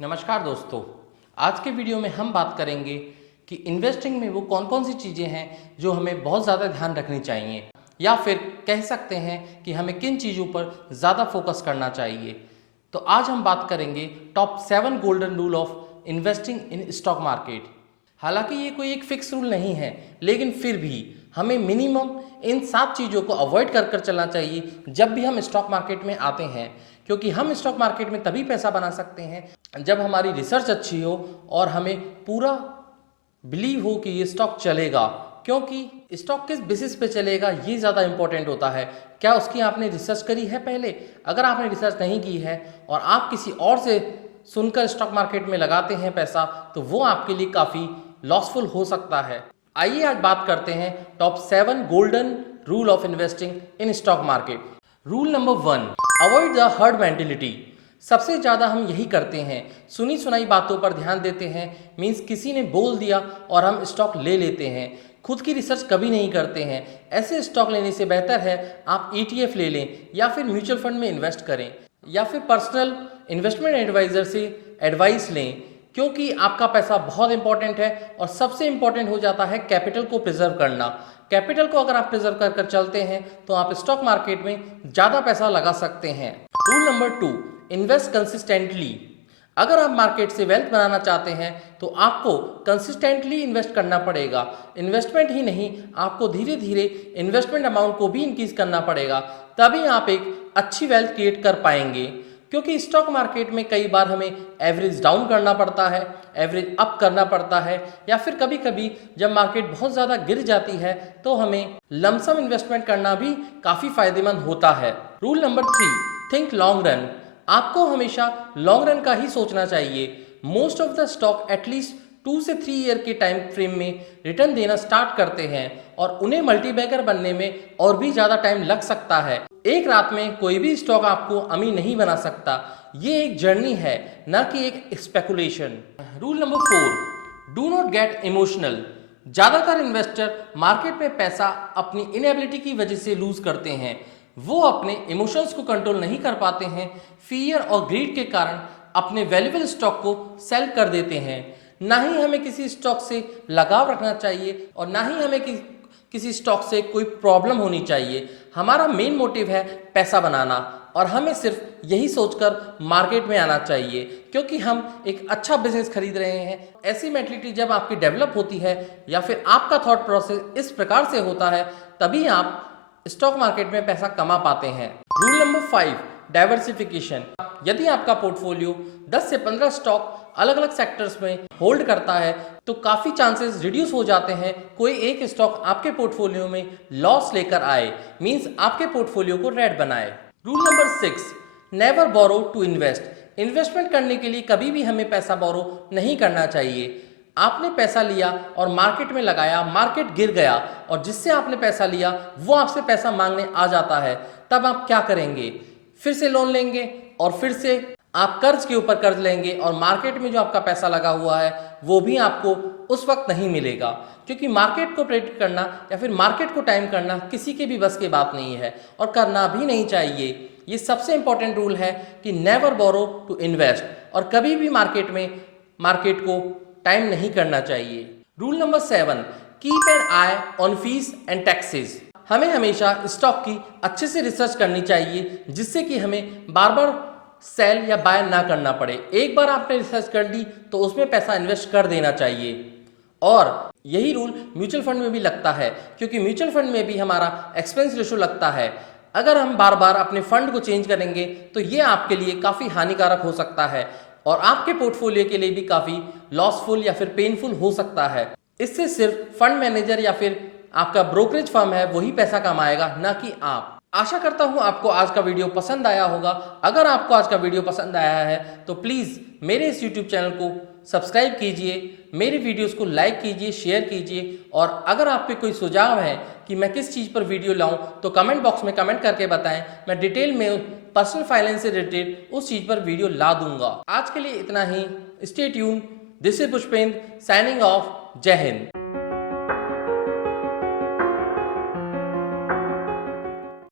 नमस्कार दोस्तों, आज के वीडियो में हम बात करेंगे कि इन्वेस्टिंग में वो कौन कौन सी चीज़ें हैं जो हमें बहुत ज़्यादा ध्यान रखनी चाहिए या फिर कह सकते हैं कि हमें किन चीज़ों पर ज़्यादा फोकस करना चाहिए। तो आज हम बात करेंगे top 7 golden rule of investing in stock market. हालांकि ये कोई एक फिक्स रूल नहीं है, लेकिन फिर भी हमें मिनिमम इन 7 चीज़ों को अवॉइड कर चलना चाहिए जब भी हम स्टॉक मार्केट में आते हैं, क्योंकि हम स्टॉक मार्केट में तभी पैसा बना सकते हैं जब हमारी रिसर्च अच्छी हो और हमें पूरा बिलीव हो कि ये स्टॉक चलेगा। क्योंकि स्टॉक किस बेसिस पे चलेगा ये ज़्यादा इंपॉर्टेंट होता है। क्या उसकी आपने रिसर्च करी है पहले? अगर आपने रिसर्च नहीं की है और आप किसी और से सुनकर स्टॉक मार्केट में लगाते हैं पैसा, तो वो आपके लिए काफ़ी लॉसफुल हो सकता है। आइए आज बात करते हैं top 7 golden rule of investing in stock market. Rule number 1, avoid the herd mentality. सबसे ज़्यादा हम यही करते हैं, सुनी सुनाई बातों पर ध्यान देते हैं। मीन्स किसी ने बोल दिया और हम स्टॉक ले लेते हैं, खुद की रिसर्च कभी नहीं करते हैं। ऐसे स्टॉक लेने से बेहतर है आप ETF ले लें या फिर म्यूचुअल फंड में इन्वेस्ट करें या फिर पर्सनल इन्वेस्टमेंट एडवाइज़र से एडवाइस लें, क्योंकि आपका पैसा बहुत इंपॉर्टेंट है। और सबसे इंपॉर्टेंट हो जाता है कैपिटल को प्रिजर्व करना। कैपिटल को अगर आप प्रिजर्व कर चलते हैं तो आप स्टॉक मार्केट में ज़्यादा पैसा लगा सकते हैं। Rule number 2, invest consistently. अगर आप मार्केट से वेल्थ बनाना चाहते हैं तो आपको कंसिस्टेंटली इन्वेस्ट करना पड़ेगा। इन्वेस्टमेंट ही नहीं, आपको धीरे धीरे इन्वेस्टमेंट अमाउंट को भी इंक्रीज करना पड़ेगा, तभी आप एक अच्छी वेल्थ क्रिएट कर पाएंगे। क्योंकि स्टॉक मार्केट में कई बार हमें एवरेज डाउन करना पड़ता है, एवरेज अप करना पड़ता है, या फिर कभी कभी जब मार्केट बहुत ज़्यादा गिर जाती है तो हमें लमसम इन्वेस्टमेंट करना भी काफ़ी फायदेमंद होता है। Rule number 3, think long run. आपको हमेशा लॉन्ग रन का ही सोचना चाहिए। Most of the stock at least 2 से 3 ईयर के टाइम फ्रेम में रिटर्न देना स्टार्ट करते हैं और उन्हें मल्टीबैगर बनने में और भी ज़्यादा टाइम लग सकता है। एक रात में कोई भी स्टॉक आपको अमीर नहीं बना सकता। ये एक जर्नी है, ना कि एक speculation. Rule number 4, do not get emotional. ज़्यादातर इन्वेस्टर मार्केट में पैसा अपनी इनएबिलिटी की वजह से लूज करते हैं। वो अपने इमोशंस को कंट्रोल नहीं कर पाते हैं, फियर और ग्रीड के कारण अपने वैल्यूएबल स्टॉक को सेल कर देते हैं। ना ही हमें किसी स्टॉक से लगाव रखना चाहिए और ना ही हमें किसी स्टॉक से कोई प्रॉब्लम होनी चाहिए। हमारा मेन मोटिव है पैसा बनाना और हमें सिर्फ यही सोचकर मार्केट में आना चाहिए, क्योंकि हम एक अच्छा बिजनेस खरीद रहे हैं। ऐसी मेंटलिटी जब आपकी डेवलप होती है या फिर आपका थॉट प्रोसेस इस प्रकार से होता है, तभी आप स्टॉक मार्केट में पैसा कमा पाते हैं। Rule number 5, diversification. यदि आपका पोर्टफोलियो 10 से 15 स्टॉक अलग अलग सेक्टर्स में होल्ड करता है तो काफ़ी चांसेस रिड्यूस हो जाते हैं कोई एक स्टॉक आपके पोर्टफोलियो में लॉस लेकर आए, मींस आपके पोर्टफोलियो को रेड बनाए। Rule number 6, never borrow to invest. Investment करने के लिए कभी भी हमें पैसा बोरो नहीं करना चाहिए। आपने पैसा लिया और मार्केट में लगाया, मार्केट गिर गया और जिससे आपने पैसा लिया वो आपसे पैसा मांगने आ जाता है, तब आप क्या करेंगे? फिर से लोन लेंगे और फिर से आप कर्ज के ऊपर कर्ज लेंगे और मार्केट में जो आपका पैसा लगा हुआ है वो भी आपको उस वक्त नहीं मिलेगा, क्योंकि मार्केट को प्रेडिक्ट करना या फिर मार्केट को टाइम करना किसी के भी बस की बात नहीं है और करना भी नहीं चाहिए। ये सबसे इंपॉर्टेंट रूल है कि नेवर बोरो टू इन्वेस्ट, और कभी भी मार्केट को टाइम नहीं करना चाहिए। Rule number 7, keep an I on fees and taxes. हमें हमेशा स्टॉक की अच्छे से रिसर्च करनी चाहिए, जिससे कि हमें बार बार सेल या बाय ना करना पड़े। एक बार आपने रिसर्च कर ली तो उसमें पैसा इन्वेस्ट कर देना चाहिए। और यही रूल म्यूचुअल फंड में भी लगता है, क्योंकि म्यूचुअल फंड में भी हमारा एक्सपेंस रेशो लगता है। अगर हम बार बार अपने फंड को चेंज करेंगे तो ये आपके लिए काफ़ी हानिकारक हो सकता है और आपके पोर्टफोलियो के लिए भी काफ़ी लॉसफुल या फिर पेनफुल हो सकता है। इससे सिर्फ फंड मैनेजर या फिर आपका ब्रोकरेज फर्म है वही पैसा कमाएगा, ना कि आप। आशा करता हूं आपको आज का वीडियो पसंद आया होगा। अगर आपको आज का वीडियो पसंद आया है तो प्लीज़ मेरे इस यूट्यूब चैनल को सब्सक्राइब कीजिए, मेरे वीडियोस को लाइक कीजिए, शेयर कीजिए, और अगर आप पे कोई सुझाव है कि मैं किस चीज़ पर वीडियो लाऊं तो कमेंट बॉक्स में कमेंट करके बताएं। मैं डिटेल में पर्सनल फाइनेंस से रिलेटेड उस चीज़ पर वीडियो ला दूंगा। आज के लिए इतना ही। Stay tune. This is Pushpendra signing off. जय हिंद।